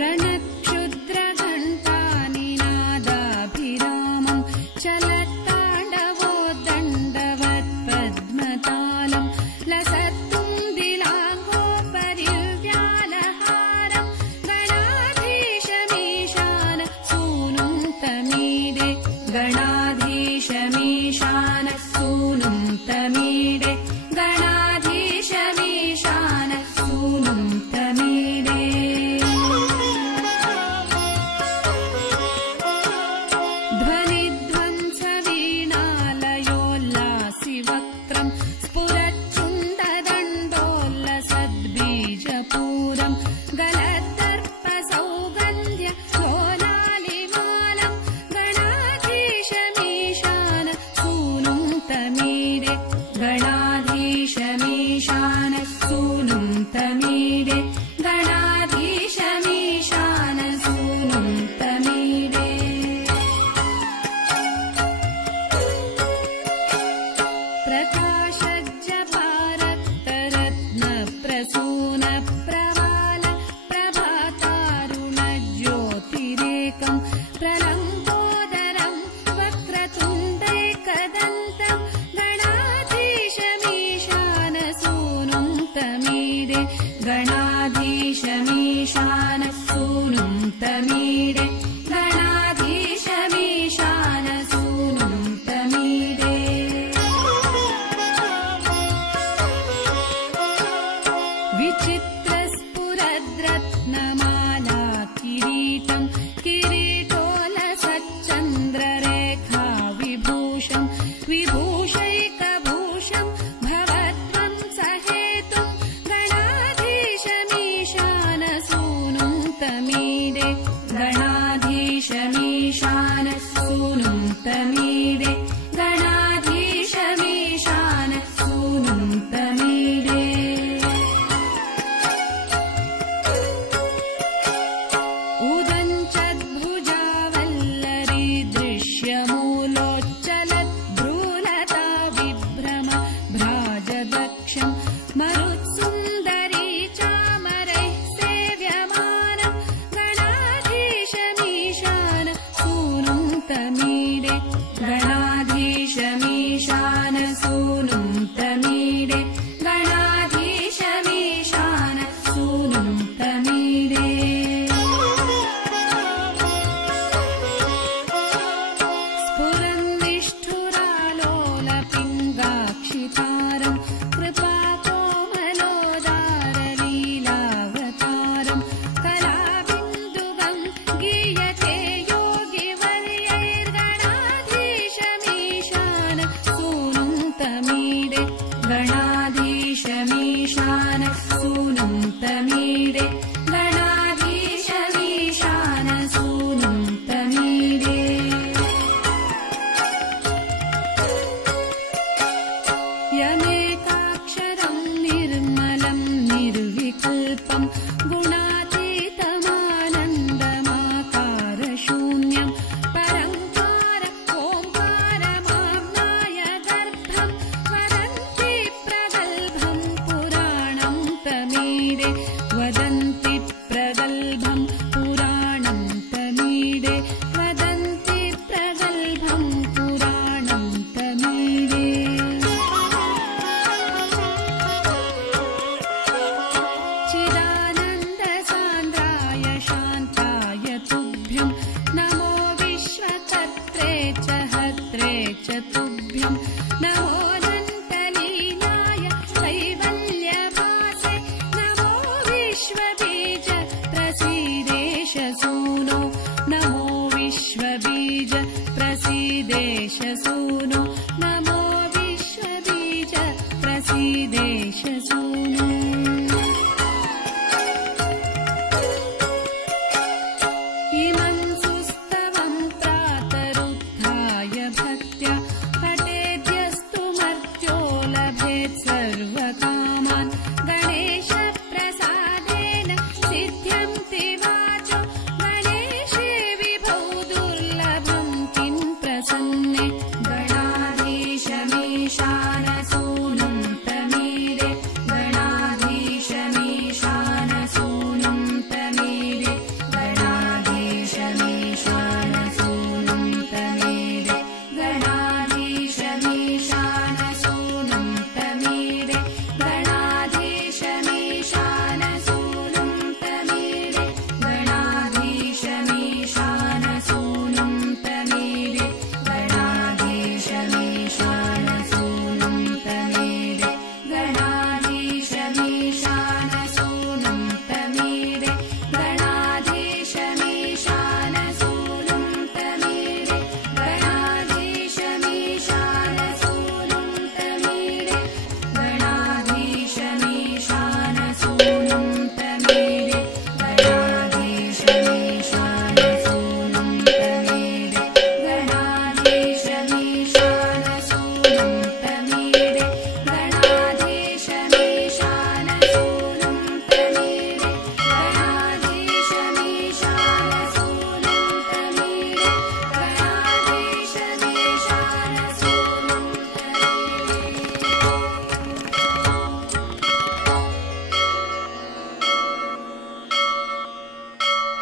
प्रणक्षुद्रघण्टानिनादाभिरामम् चलत्ताण्डवो दण्डवत्पद्मतालम् लसत्तुन्दिलाङ्गोपरिव्यालहारम् गणाधीशमीशान सूनुं तमीडे गणाधीशमीशान सूनुं तमीडे गणाधीशमीशान सूनुं तमीडे ध्वनिध्वंसवीणालयोल्लासिवक्त्रम् स्फुरच्चुण्डदण्डोल्लसद्बीजपूरम् गलद्दर्पसौगन्ध्य लोलालिमालम् गणाधीशमीशान सूनुं तमीडे गणाधीशमीशान सूनुं तमीडे गणाधीशमीशान सूनुं तमीडे प्रकाशज्जपारक्तरत्नप्रसूनप्रवाल प्रभातारुणज्योतिरेकम् प्रलम्बोदरम् वक्रतुण्डैकदन्तम् गणाधीशमीशान सूनुं तमीडे गणाधीशमीशान सूनुं तमीडे गणाधीशमीशान सूनुं तमीडे विचित्रस्फुरद्रत्नमाला किरीटम् किरीटोलसच्चन्द्ररेखा विभूषम् विभूषैकभूषम् भवत्वं सहेतुम् गणाधीशमीशान सूनुं तमीडे गणाधीशमीशान सूनुं तमीडे गणाधीशमीशान सूनुं तमीडे उदञ्चद्भुजावल्लरी दृश्यमूलोच्चलद्भ्रूलता विभ्रम भ्राजदक्षम् मरुत्सुन्दरी चामरैः सेव्यमानम् गणाधीशमीशान सूनुं तमीडे गणाधीशमीशान सूनुं तमीडे गणाधीशमीशान सूनुं तमीडे स्फुरन्निष्ठुरालोलपिङ्गाक्षितारम् कृपाकोमलोदारलीलावतारम् कलाबिन्दुगम् गीयते योगिवर्यैर्गणाधीशमीशान सूनुं तमीडे गणाधीशमीशान सूनुं तमीडे गणाधीशमीशान सूनुं तमीडे यमेकाक्षरम् निर्मलम् निर्विकल्पम् गुणातीतमानन्दमाकारशून्यम् परङ्कार ओङ्कारमाम्नाय गर्भम् वदन्ति प्रगल्भम् पुराणम् तमीडे वदन्ति प्रगल्भम् पुराणम् तमीडे वदन्ति प्रगल्भम् पुराणम् तमीडे चिदानन्दसान्द्राय शान्ताय तुभ्यम् नमो विश्वकर्त्रे च हर्त्रे च तुभ्यम् नमोऽनन्तलीलाय कैवल्यभासे नमो विश्वबीज प्रसीदेश सूनो नमो विश्वबीज प्रसीदेश सूनो नमो विश्वबीज प्रसीदेश सूनो इमं सुस्तवं प्रातरुत्थाय भक्त्या पठेद्यस्तु मर्त्यो लभेत् सर्वकामान् गणेशप्रसादेन सिद्ध्यन्ति वाचो गणेशे विभौ दुर्लभं किं प्रसन्न